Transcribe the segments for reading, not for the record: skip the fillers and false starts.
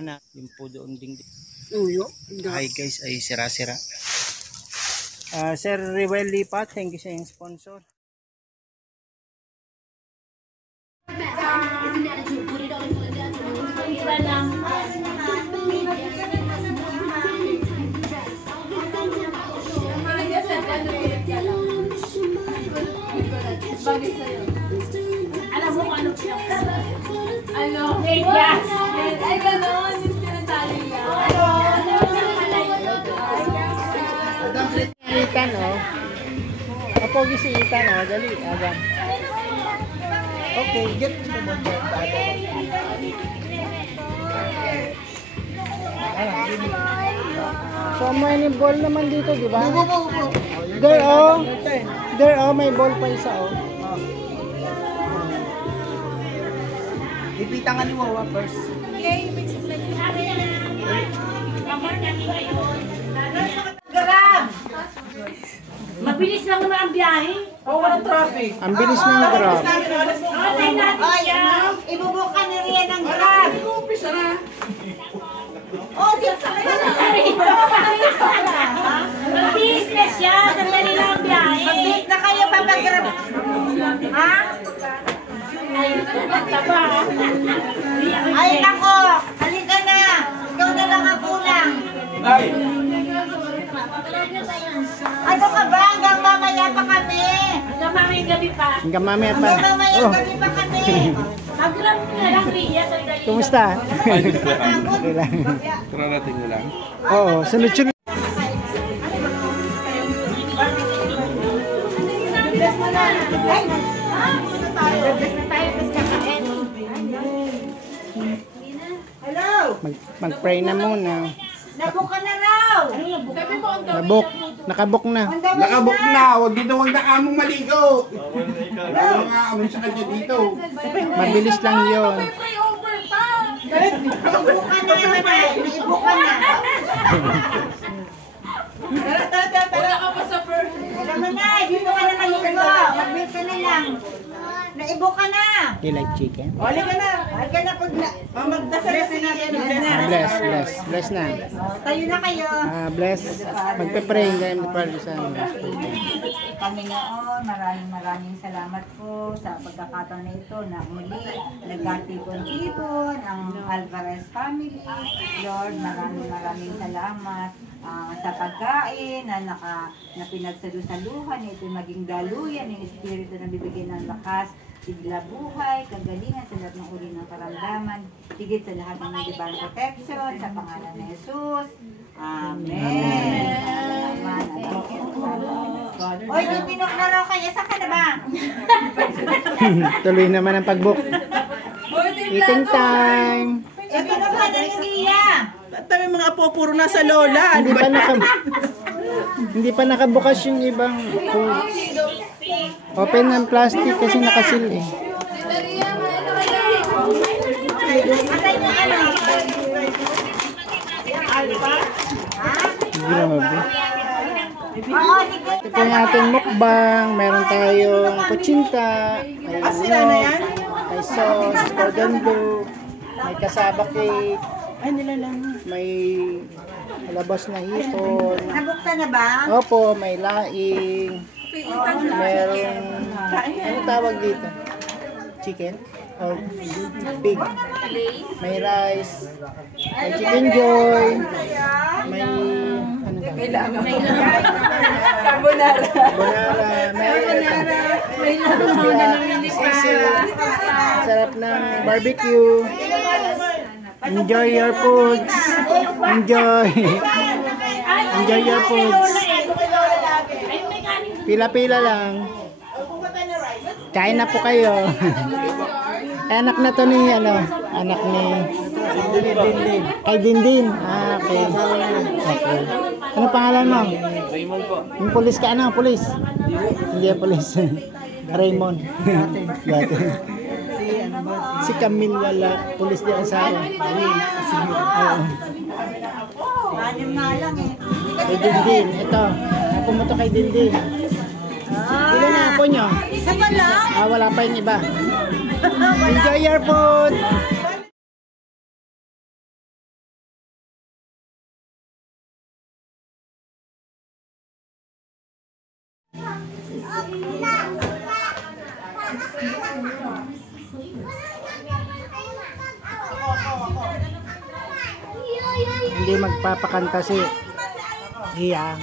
bintana. Yung po doon dingding. Hi guys, ay sira-sira. Sir Rewel Lipat, thank you sa yung sponsor. Alam mo ano siya? Ano? Gas! Ay, gano'n! Yung pinatali niya. Itan, oh. Kapogi si Itan, oh. Dali, agam. Okay, get mo mo dyan. So, may ball naman dito, di ba? There, oh. There, oh. May ball pa isa, oh. Ipita nga ni Wawa first. Grab! Mabilis lang naman ang biyahe. Walang traffic. Ang bilis ng grab. Online natin siya. Ibubuka na riyan ng grab. Oh, di sa Mag-business siya. Sandali lang ang biyahe. Mag-bake na kayo pa mag-grab. Ha? Ay, nako. Halika na. Ikaw na lang ang kulang. Ano ka ba? Hanggang mamaya pa kami. Hanggang mamayang gabi pa. Hanggang mamaya pa. Hanggang mamayang gabi pa kami. Mag-grab na lang, Ria. Sandali. Kumusta? Pagod. Okay lang. Kararating mo lang. Oo, sunod-sunod. Bless mo na. Ay, bless na tayo. Bless kakain. Hello. Mag-pray na muna. Nabuka na raw. Nabok. Nakabok na. Nakabok na, wag na kamong maligo. Wala nga kami sa kanya dito. Mabilis lang yun. Naibuka na naman. Naibuka na. Wala ka pa sa first. Alam mo na, dito ka na maligo. Mag-milk ka na lang. Naibuka na. You like chicken? Oli ka na. Oli ka na pag na. Magdasal na siya. Bless na. Tayo na kayo. Bless. Magpe-pray ngayon para sa Panginoon, maraming salamat po sa pagkakataon na ito na muli nagkatipon-tipon ang Alvarez family. Lord, maraming salamat sa pagkain na pinagsalusaluhan. Ito maging daluyan ng Espiritu na bibigyan ng lakas, sigla buhay, kagalingan sa lahat ng uri ng karamdaman, higit sa lahat ng divine protection, sa pangalan ni Jesus. Amen. Oy, yung pinok na raw kanya, saan ka na ba? Tuloy naman ang pag-book. Eating time. Ito na ba, Dalilia? Tayo mga apo, puro nasa lola. Hindi pa nakabukas yung ibang foods. Open ng plastic kasi nakasil eh. Atay na ano? Alpha? Ha? Grabe. Oo, sige. Ito po yung ating mukbang. Meron tayong kutsinta. May unok. May sauce. Cordon bleu. May kasaba cake. Ay, nilalang. May labas na hipon. Nabuksan na ba? Opo, may laing. Meron, ano tawag dito? Chicken? Or pig? May rice. May chicken joy. May, ano ba? Carbonara. Carbonara. May sisig. Sarap ng barbecue. Enjoy your foods. Enjoy. Enjoy your foods. Pila-pila lang. Kain na po kayo. Anak na to ni, anak ni kay Dindin. Okay. Okay. Ano pangalan mo? Raymond po. Yung pulis ka, pulis? Hindi yan pulis. Raymond. Dati. Si Camille wala. Pulis di asawa. Oo. Anim na lang eh. Kay Dindin. Ito. Ako mo to kay Dindin. Ilan na po nyo? Isa pa lang? Wala pa yung iba. Enjoy your food! hindi magpapakanta si Iya.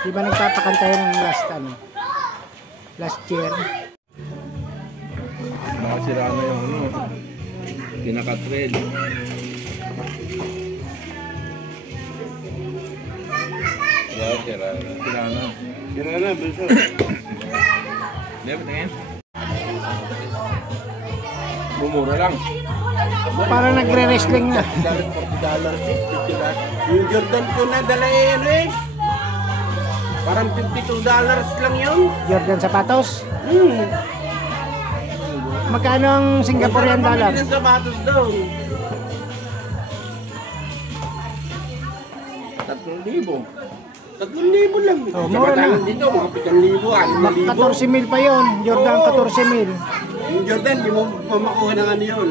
Di ba nagpapakanta yun ng last year? Nakasira na yung ano, pinaka-trail. Sira na. Sira na, beso. Hindi ba tingin? Bumura lang. Parang nagre-wrestling na. $40, yung Jordan ko na dala yan eh. Parang $52 lang yun. Jordan sapatos. Magkano ang Singaporean dollar? Ang sapatos doon. 3,000 lang. Oh, mura na. Dito, mga 7,000, 14,000 pa yon. Jordan 14,000. Yung Jordan, di mo makuha ng ano yun.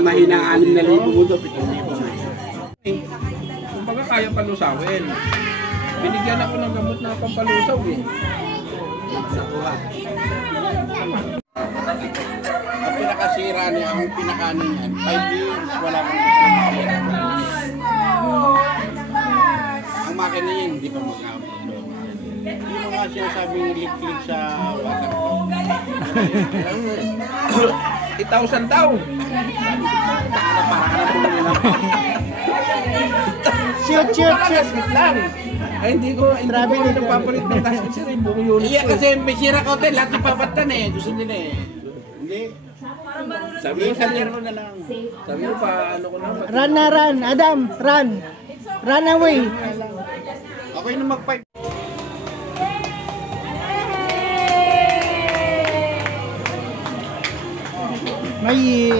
Mahina 6,000 mo doon, 7,000. Kumbaga kaya palusawin. Binigyan ako ng gamot na pampalusaw eh. Ang pinakasira niya, ang pinakaano niyan, 5 years, wala kang pinakasira. Ang makina niya, hindi pa magka-problema. Yung mga sinasabing lik-lik sa water ko. 8,000 tao. Para ka na pumuli lang. Shoot. Gasket lang. Ay, hindi ko nagpapalit ng gasket sir. Iya, kasi may sira ka hotel, lahat ipapatan eh. Gusto nila eh. Hindi. Sabi ko sa laro na lang. Sabi ko pa, ano ko na. Run. Adam, run. Run away. Ako yung mag-pipe. May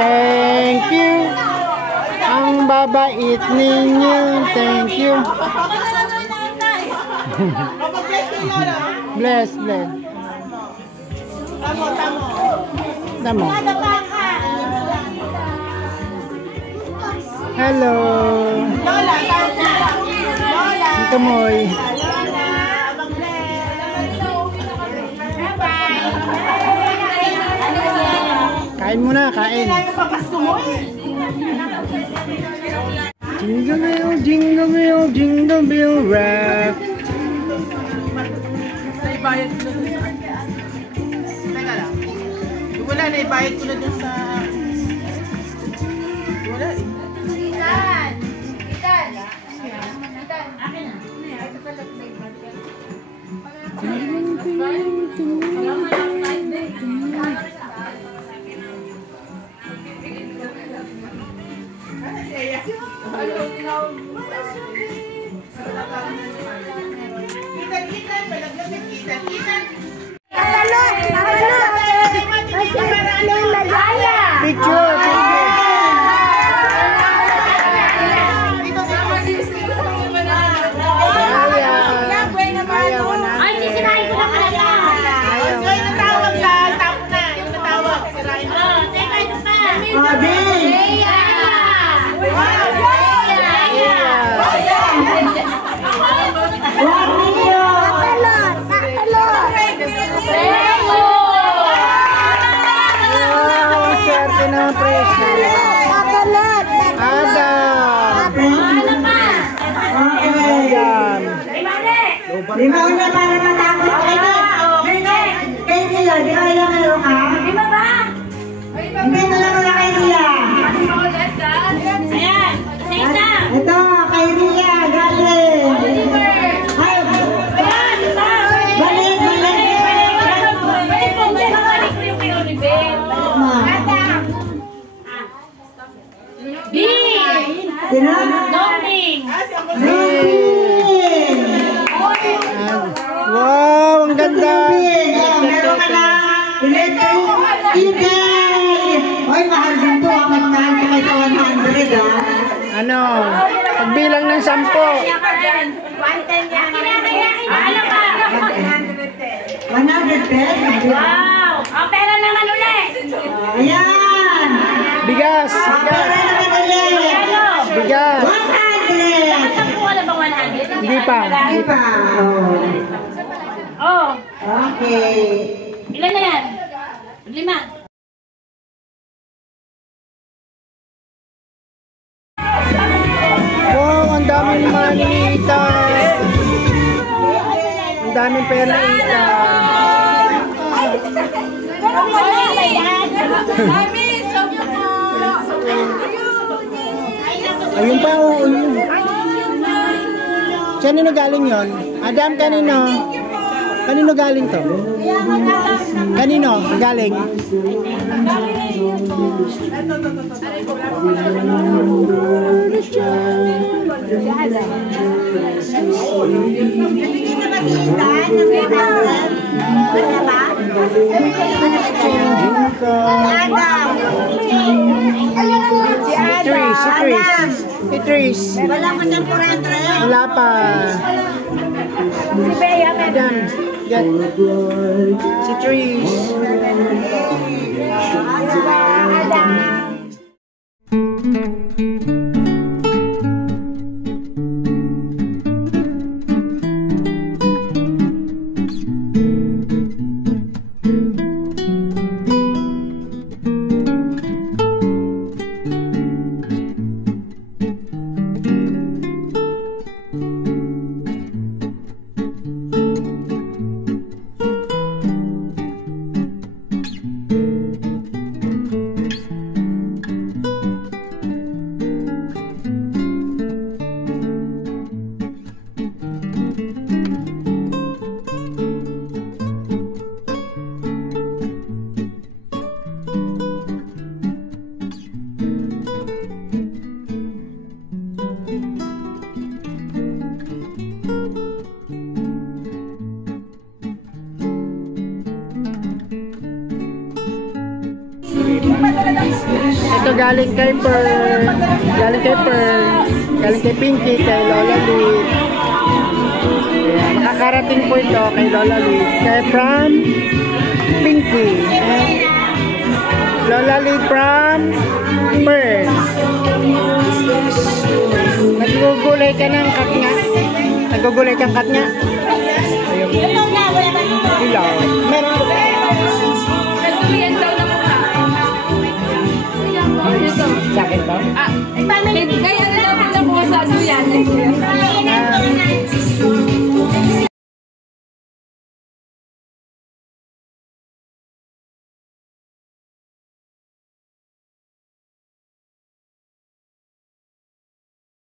Thank you. Ang babait ninyo. Thank you. Bless. Tamo. Hello. Ito moy. Kain muna, kain. Jingle bell rock. Naibayad ko na dun sa... Teka lang. Wala, naibayad ko na dun sa... Wala eh. Itan! Akin na. Ito pala Picture. Ay, sisirain ko na pala yan. Yung natawag lang, tapo na. Yung natawag, sirain na. Teka, ito pa. Leia! Swerte naman, presyo. Adam. Lima una para matapos kayo. Kay Nia, di ba ilang ano ka? Lima ba? Hindi na lang wala kay Nia. Ayan, isa. Ito, kay Nia, galing. Ay, balik. Balik po, balik ko yung kay Oliver. B! Sino? Dongding! Wow, ang ganda. Meron ka na. Oy, mahal din to. Mas mahal ka kay sa 100, ha? Ano? Pagbilang ng 10. 110 yan. Ano ka? 100 pesos. Wow! Ang pera naman ulit! Ayan. Bigas. Para naman ulit. Bigas. 100. Saan po wala bang 100? Hindi pa. Hindi pa. Oh. Oh, Oh, Okay. ilan na yan? 5. Wow, ang daming manita. Ang daming pera ita. Ayun pa, oo. Kanino galing yon? Adam, kanino? Kanino galing to? Kanino galing? Hindi na masitan ng husband. Ano ba? Changing ka. Adam. Si Tris. Si Tris. Wala pa siyang 400. Wala pa. Adam. Yan. Si Tris. Ito galing kay Pearl, galing kay Pearl, galing kay Pinky, kay Lola Lid. Ayan, makakarating po ito kay Lola Lid. Kaya from Pinky. Lola Lid from Pearl. Nagugulay ka ng katnya. Nagugulay kang katnya. Ayun. Ito na, wala ba ito? Ilaw. Meron ko. Nagtumiyan daw na mukha. Ito. Sa akin to? Kaya ano daw muna po sa duyan.